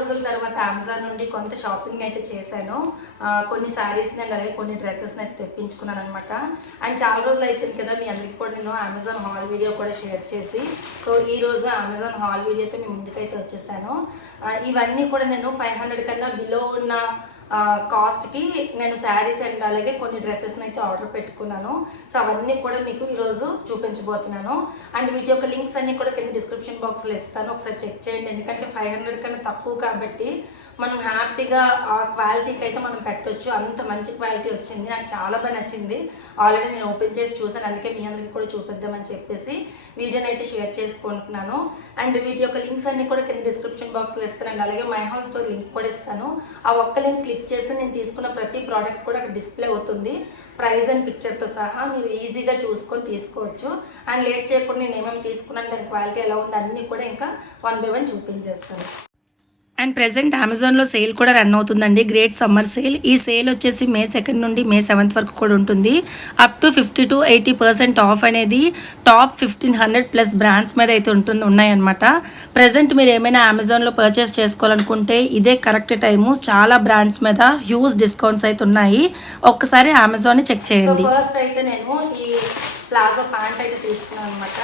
రోజుల తర్వాత అమెజాన్ నుండి కొంత షాపింగ్ అయితే చేశాను. కొన్ని శారీస్ని అండ్ అలాగే కొన్ని డ్రెస్సెస్ని అయితే తెప్పించుకున్నాను అనమాట. అండ్ చాలా రోజులు అయిపోయింది కదా, మీ అందరికీ కూడా నేను అమెజాన్ హాల్ వీడియో కూడా షేర్ చేసి, సో ఈరోజు అమెజాన్ హాల్ వీడియోతో మీ ముందుకైతే వచ్చేసాను. ఇవన్నీ కూడా నేను 500 కన్నా బిలో ఉన్న కాస్ట్కి నేను శారీస్ అండ్ అలాగే కొన్ని డ్రెస్సెస్ని అయితే ఆర్డర్ పెట్టుకున్నాను. సో అవన్నీ కూడా మీకు ఈరోజు చూపించబోతున్నాను. అండ్ వీటి యొక్క లింక్స్ అన్నీ కూడా కింద డిస్క్రిప్షన్ బాక్స్లో ఇస్తాను, ఒకసారి చెక్ చేయండి. ఎందుకంటే 500 కన్నా తక్కువ కాబట్టి మనం హ్యాపీగా ఆ క్వాలిటీకి అయితే మనం పెట్టవచ్చు. అంత మంచి క్వాలిటీ వచ్చింది, నాకు చాలా బాగా నచ్చింది. ఆల్రెడీ నేను ఓపెన్ చేసి చూసాను, అందుకే మీ అందరికీ కూడా చూపిద్దామని చెప్పేసి వీడియోని అయితే షేర్ చేసుకుంటున్నాను. అండ్ వీటి యొక్క లింక్స్ అన్నీ కూడా కింద డిస్క్రిప్షన్ బాక్స్లో ఇస్తాను. అలాగే మై హోమ్ స్టోర్ లింక్ కూడా ఇస్తాను. ఆ ఒక్క లింక్ క్లిక్ చేస్తే నేను తీసుకున్న ప్రతి ప్రోడక్ట్ కూడా అక్కడ డిస్ప్లే అవుతుంది, ప్రైస్ అండ్ పిక్చర్తో సహా. మీరు ఈజీగా చూసుకొని తీసుకోవచ్చు. అండ్ లేట్ చేయకుండా నేను ఏమేమి తీసుకున్నాను, దాని క్వాలిటీ ఎలా ఉంది అన్నీ కూడా ఇంకా 1 by 1 చూపించేస్తాను. అండ్ ప్రెజెంట్ అమెజాన్లో సేల్ కూడా రన్ అవుతుందండి, గ్రేట్ సమ్మర్ సేల్. ఈ సేల్ వచ్చేసి May 2 నుండి May 7 వరకు కూడా ఉంటుంది. అప్ టు 50 to 80% ఆఫ్ అనేది టాప్ 1500+ బ్రాండ్స్ మీద అయితే ఉన్నాయన్నమాట. ప్రెజెంట్ మీరు ఏమైనా అమెజాన్లో పర్చేస్ చేసుకోవాలనుకుంటే ఇదే కరెక్ట్ టైము. చాలా బ్రాండ్స్ మీద హ్యూజ్ డిస్కౌంట్స్ అయితే ఉన్నాయి. ఒక్కసారి అమెజాన్ని చెక్ చేయండి. ఫస్ట్ అయితే నేను ఈ ప్లాజో ప్యాంట్ అయితే తీసుకున్నాను అనమాట.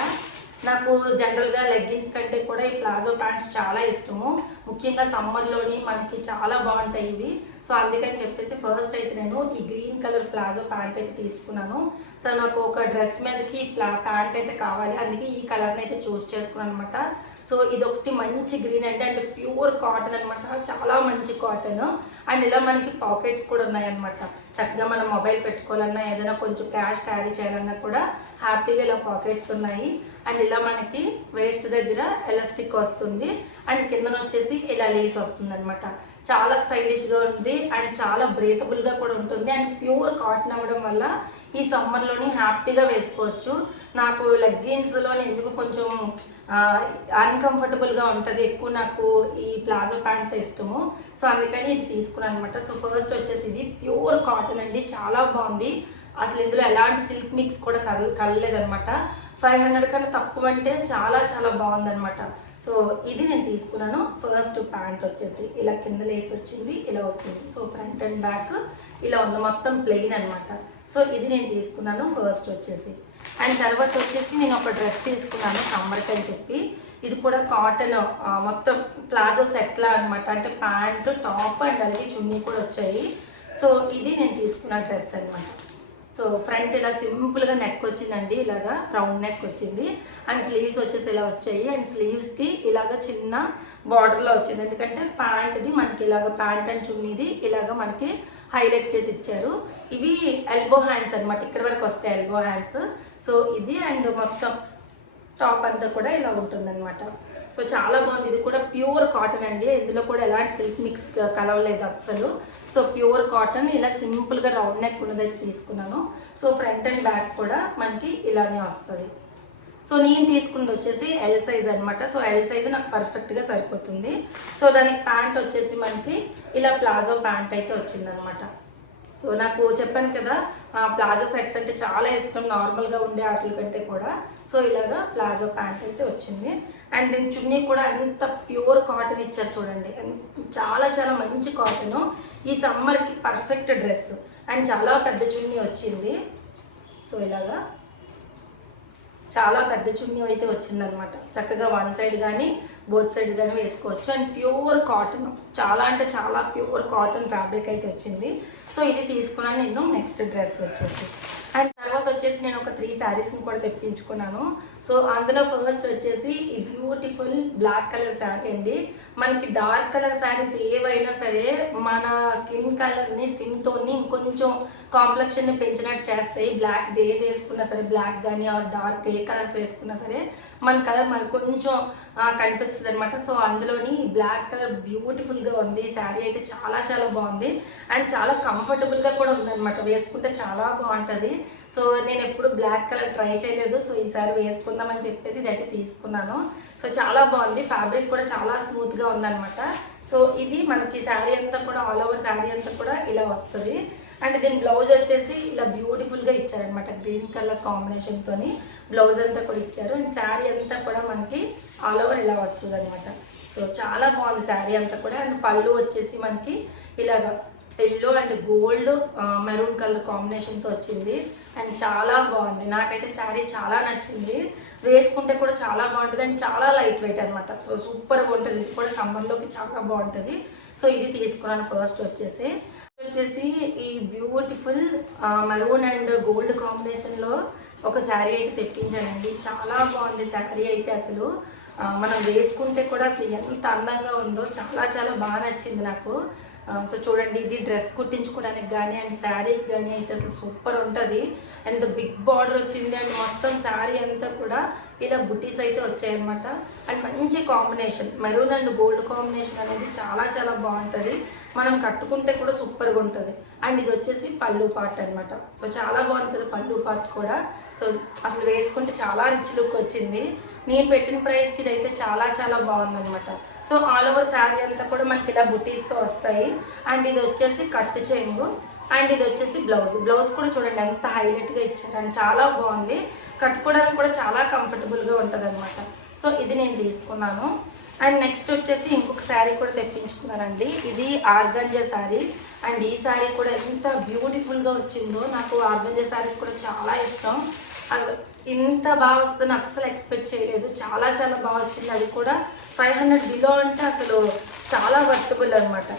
నాకు జనరల్గా లెగ్గిన్స్ కంటే కూడా ఈ ప్లాజో ప్యాంట్స్ చాలా ఇష్టము. ముఖ్యంగా సమ్మర్లోని మనకి చాలా బాగుంటాయి ఇవి. సో అందుకని చెప్పేసి ఫస్ట్ అయితే నేను ఈ గ్రీన్ కలర్ ప్లాజో ప్యాంట్ అయితే తీసుకున్నాను. సో నాకు ఒక డ్రెస్ మీదకి ప్యాంట్ అయితే కావాలి, అందుకే ఈ కలర్ని అయితే చూస్ చేసుకున్నాను అనమాట. సో ఇదొకటి మంచి గ్రీన్ అండి, అండ్ ప్యూర్ కాటన్ అనమాట, చాలా మంచి కాటన్. అండ్ ఇలా మనకి పాకెట్స్ కూడా ఉన్నాయన్నమాట. చక్కగా మనం మొబైల్ పెట్టుకోవాలన్నా, ఏదైనా కొంచెం క్యాష్ క్యారీ చేయాలన్నా కూడా హ్యాపీగా ఇలా పాకెట్స్ ఉన్నాయి. అండ్ ఇలా మనకి వేస్ట్ దగ్గర ఎలాస్టిక్ వస్తుంది, అండ్ కిందన వచ్చేసి ఇలా లేస్ వస్తుంది అనమాట. చాలా స్టైలిష్గా ఉంది అండ్ చాలా బ్రీతబుల్గా కూడా ఉంటుంది. అండ్ ప్యూర్ కాటన్ అవ్వడం వల్ల ఈ సమ్మర్లోని హ్యాపీగా వేసుకోవచ్చు. నాకు లెగ్గిన్స్లోని ఎందుకు కొంచెం అన్కంఫర్టబుల్గా ఉంటుంది, ఎక్కువ నాకు ఈ ప్లాజో ప్యాంట్స్ ఇష్టము. సో అందుకని ఇది తీసుకున్నాను అనమాట. సో ఫస్ట్ వచ్చేసి ఇది ప్యూర్ కాటన్ అండి, చాలా బాగుంది. అసలు ఇందులో ఎలాంటి సిల్క్ మిక్స్ కూడా కలలేదనమాట. 500 కన్నా తక్కువ అంటే చాలా చాలా బాగుందనమాట. సో ఇది నేను తీసుకున్నాను. ఫస్ట్ ప్యాంట్ వచ్చేసి ఇలా కింద లేసి వచ్చింది, ఇలా వచ్చింది. సో ఫ్రంట్ అండ్ బ్యాక్ ఇలా ఉంది, మొత్తం ప్లెయిన్ అనమాట. సో ఇది నేను తీసుకున్నాను ఫస్ట్ వచ్చేసి. అండ్ తర్వాత వచ్చేసి నేను ఒక డ్రెస్ తీసుకున్నాను సమ్మర్కి అని చెప్పి. ఇది కూడా కాటన్, మొత్తం ప్లాజో సెట్లా అనమాట. అంటే ప్యాంటు, టాప్ అండ్ అలాగే చున్నీ కూడా వచ్చాయి. సో ఇది నేను తీసుకున్న డ్రెస్ అనమాట. సో ఫ్రంట్ ఇలా సింపుల్గా నెక్ వచ్చిందండి, ఇలాగా రౌండ్ నెక్ వచ్చింది. అండ్ స్లీవ్స్ వచ్చేసి ఇలా వచ్చాయి. అండ్ స్లీవ్స్కి ఇలాగ చిన్న బార్డర్లో వచ్చింది, ఎందుకంటే ప్యాంట్ది మనకి ఇలాగ ప్యాంట్ అండ్ చున్నీది ఇలాగ మనకి హైలైట్ చేసి ఇచ్చారు. ఇవి ఎల్బో హ్యాండ్స్ అనమాట, ఇక్కడ వరకు వస్తాయి ఎల్బో హ్యాండ్స్. సో ఇది అండ్ మొత్తం టాప్ అంతా కూడా ఇలా ఉంటుందన్నమాట. సో చాలా బాగుంది. ఇది కూడా ప్యూర్ కాటన్ అండి, ఇందులో కూడా ఎలాంటి సిల్క్ మిక్స్ కలవలేదు అస్సలు. సో ప్యూర్ కాటన్, ఇలా సింపుల్గా రౌండ్ నెక్ ఉన్నదైతే తీసుకున్నాను. సో ఫ్రంట్ అండ్ బ్యాక్ కూడా మనకి ఇలానే వస్తుంది. సో నేను తీసుకున్నది వచ్చేసి ఎల్ సైజ్ అనమాట. సో ఎల్ సైజ్ నాకు పర్ఫెక్ట్గా సరిపోతుంది. సో దానికి ప్యాంట్ వచ్చేసి మనకి ఇలా ప్లాజో ప్యాంట్ అయితే వచ్చిందనమాట. సో నాకు చెప్పాను కదా, ప్లాజో సెట్స్ అంటే చాలా ఇష్టం, నార్మల్గా ఉండే వాటి కంటే కూడా. సో ఇలాగా ప్లాజో ప్యాంట్ అయితే వచ్చింది. అండ్ దీని చున్నీ కూడా ఎంత ప్యూర్ కాటన్ ఇచ్చారు చూడండి, చాలా చాలా మంచి కాటన్. ఈ సమ్మర్కి పర్ఫెక్ట్ డ్రెస్. అండ్ చాలా పెద్ద చున్నీ వచ్చింది. సో ఇలాగా చాలా పెద్ద చున్నీ అయితే వచ్చిందనమాట. చక్కగా వన్ సైడ్ కానీ బోత్ సైడ్ కానీ వేసుకోవచ్చు. అండ్ ప్యూర్ కాటన్, చాలా అంటే చాలా ప్యూర్ కాటన్ ఫ్యాబ్రిక్ అయితే వచ్చింది. సో ఇది తీసుకున్నాను నేను. నెక్స్ట్ డ్రెస్ వచ్చేసి అండ్ తర్వాత వచ్చేసి నేను ఒక 3 శారీస్ని కూడా తెప్పించుకున్నాను. సో అందులో ఫస్ట్ వచ్చేసి ఈ బ్యూటిఫుల్ బ్లాక్ కలర్ శారీ అండి. మనకి డార్క్ కలర్ శారీస్ ఏవైనా సరే మన స్కిన్ కలర్ని, స్కిన్ టోన్ని ఇంకొంచెం కాంప్లెక్షన్ని పెంచినట్టు చేస్తాయి. బ్లాక్ ఏది వేసుకున్నా సరే, బ్లాక్ కానీ ఆర్ డార్క్ ఏ కలర్స్ వేసుకున్నా సరే మన కలర్ మనకు కొంచెం కనిపిస్తుంది అనమాట. సో అందులోని బ్లాక్ కలర్ బ్యూటిఫుల్గా ఉంది. శారీ అయితే చాలా చాలా బాగుంది అండ్ చాలా కంఫర్టబుల్గా కూడా ఉందన్నమాట, వేసుకుంటే చాలా బాగుంటుంది. సో నేను ఎప్పుడు బ్లాక్ కలర్ ట్రై చేయలేదు. సో ఈసారి వేసుకుందామని చెప్పేసి ఇదైతే తీసుకున్నాను. సో చాలా బాగుంది, ఫ్యాబ్రిక్ కూడా చాలా స్మూత్గా ఉందన్నమాట. సో ఇది మనకి శారీ అంతా కూడా ఆల్ ఓవర్ శారీ అంతా కూడా ఇలా వస్తుంది. అండ్ దీని బ్లౌజ్ వచ్చేసి ఇలా బ్యూటిఫుల్గా ఇచ్చారనమాట, గ్రీన్ కలర్ కాంబినేషన్తోని బ్లౌజ్ అంతా కూడా ఇచ్చారు. అండ్ శారీ అంతా కూడా మనకి ఆల్ ఓవర్ ఇలా వస్తుంది అనమాట. సో సో చాలా బాగుంది శారీ అంతా కూడా. అండ్ పళ్ళు వచ్చేసి మనకి ఇలాగా yellow and gold maroon colour కాంబినేషన్తో వచ్చింది. అండ్ చాలా బాగుంది, నాకైతే శారీ చాలా నచ్చింది. వేసుకుంటే కూడా చాలా బాగుంటుంది అండ్ చాలా లైట్ వెయిట్ అనమాట. సో సూపర్గా ఉంటుంది, ఇది కూడా సమ్మర్లోకి చాలా బాగుంటుంది. సో ఇది తీసుకున్నాను ఫస్ట్ వచ్చేసి ఈ బ్యూటిఫుల్ మెరూన్ అండ్ గోల్డ్ కాంబినేషన్లో ఒక శారీ అయితే తెప్పించానండి. చాలా బాగుంది శారీ అయితే, అసలు మనం వేసుకుంటే కూడా అసలు ఎంత అందంగా ఉందో, చాలా చాలా బాగా నచ్చింది నాకు. సో చూడండి, ఇది డ్రెస్ కుట్టించుకోవడానికి కానీ అండ్ శారీకి కానీ అయితే అసలు సూపర్ ఉంటుంది. ఎంత బిగ్ బార్డర్ వచ్చింది అండ్ మొత్తం శారీ అంతా కూడా ఇలా బుటీస్ అయితే వచ్చాయన్నమాట. అండ్ మంచి combination, maroon and gold combination అనేది చాలా చాలా బాగుంటుంది. మనం కట్టుకుంటే కూడా సూపర్గా ఉంటుంది. అండ్ ఇది వచ్చేసి పళ్ళు పార్ట్ అనమాట. సో చాలా బాగుంది కదా పళ్ళు పార్ట్ కూడా. సో అసలు వేసుకుంటే చాలా రిచ్ లుక్ వచ్చింది. నేను పెట్టిన ప్రైస్కి ఇది అయితే చాలా చాలా బాగుందనమాట. సో ఆల్ ఓవర్ శారీ అంతా కూడా మనకి ఇలా బుటీస్తో వస్తాయి. అండ్ ఇది వచ్చేసి కట్ చెంగు అండ్ ఇది వచ్చేసి బ్లౌజ్ కూడా చూడండి ఎంత హైలైట్గా ఇచ్చారు అండ్ చాలా బాగుంది. కట్టుకోవడానికి కూడా చాలా కంఫర్టబుల్గా ఉంటుంది అనమాట. సో ఇది నేను తీసుకున్నాను. అండ్ నెక్స్ట్ వచ్చేసి ఇంకొక శారీ కూడా తెప్పించుకున్నానండి. ఇది ఆర్గంజా శారీ. అండ్ ఈ శారీ కూడా ఎంత బ్యూటిఫుల్గా వచ్చిందో, నాకు ఆర్గంజా శారీస్ కూడా చాలా ఇష్టం. ఇంత బాగా వస్తుందని అస్సలు ఎక్స్పెక్ట్ చేయలేదు, చాలా చాలా బాగా వచ్చింది. అది కూడా 500 బిలో అంటే అసలు చాలా వర్తబుల్ అనమాట.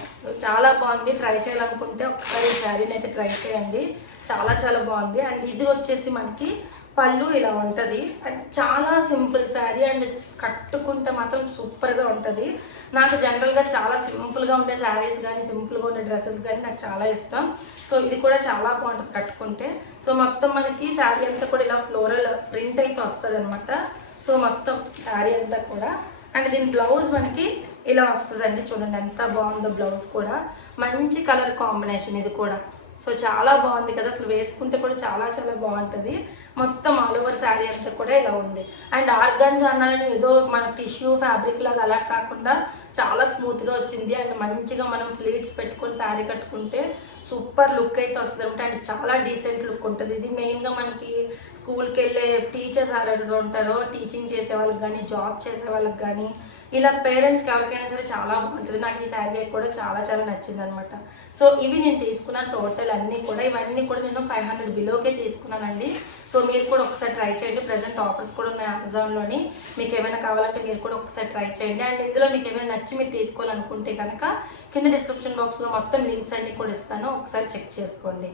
చాలా బాగుంది, ట్రై చేయాలనుకుంటే ఒకసారి ఈ శారీని అయితే ట్రై చేయండి, చాలా చాలా బాగుంది. అండ్ ఇది వచ్చేసి మనకి పళ్ళు ఇలా ఉంటుంది అండ్ చాలా సింపుల్ శారీ అండ్ కట్టుకుంటే మాత్రం సూపర్గా ఉంటుంది. నాకు జనరల్గా చాలా సింపుల్గా ఉండే శారీస్ కానీ సింపుల్గా ఉండే డ్రెస్సెస్ కానీ నాకు చాలా ఇష్టం. సో ఇది కూడా చాలా బాగుంటుంది కట్టుకుంటే. సో మొత్తం మనకి శారీ అంతా కూడా ఇలా ఫ్లోరల్ ప్రింట్ అయితే వస్తుంది అనమాట. సో మొత్తం శారీ అంతా కూడా. అండ్ దీని బ్లౌజ్ మనకి ఇలా వస్తుందండి, చూడండి ఎంత బాగుందో బ్లౌజ్ కూడా. మంచి కలర్ కాంబినేషన్ ఇది కూడా. సో చాలా బాగుంది కదా, అసలు వేసుకుంటే కూడా చాలా చాలా బాగుంటుంది. మొత్తం ఆల్ ఓవర్ శారీ అంతా కూడా ఇలా ఉంది. అండ్ ఆర్గాంజా అన్నాలని ఏదో మన టిష్యూ ఫ్యాబ్రిక్ లాగా అలా కాకుండా చాలా స్మూత్గా వచ్చింది. అండ్ మంచిగా మనం ప్లీట్స్ పెట్టుకొని శారీ కట్టుకుంటే సూపర్ లుక్ అయితే వస్తుంది అనమాట. అండ్ చాలా డీసెంట్ లుక్ ఉంటుంది. ఇది మెయిన్గా మనకి స్కూల్కి వెళ్ళే టీచర్స్ ఎవరైతే ఉంటారో, టీచింగ్ చేసే వాళ్ళకి కానీ జాబ్ చేసే వాళ్ళకి కానీ ఇలా పేరెంట్స్కి ఎవరికైనా సరే చాలా బాగుంటుంది. నాకు ఈ శారీ కూడా చాలా చాలా నచ్చింది అనమాట. సో ఇవి నేను తీసుకున్నాను టోటల్ అన్నీ కూడా. ఇవన్నీ కూడా నేను 500 బిలోకే తీసుకున్నానండి. సో మీరు కూడా ఒకసారి ట్రై చేయండి. ప్రజెంట్ ఆఫర్స్ కూడా ఉన్నాయి అమెజాన్లోని. మీకు ఏమైనా కావాలంటే మీరు కూడా ఒకసారి ట్రై చేయండి. అండ్ ఇందులో మీకు ఏమైనా నచ్చి మీరు తీసుకోవాలనుకుంటే కనుక కింద డిస్క్రిప్షన్ బాక్స్లో మొత్తం లింక్స్ అన్నీ కూడా ఇస్తాను, ఒకసారి చెక్ చేసుకోండి.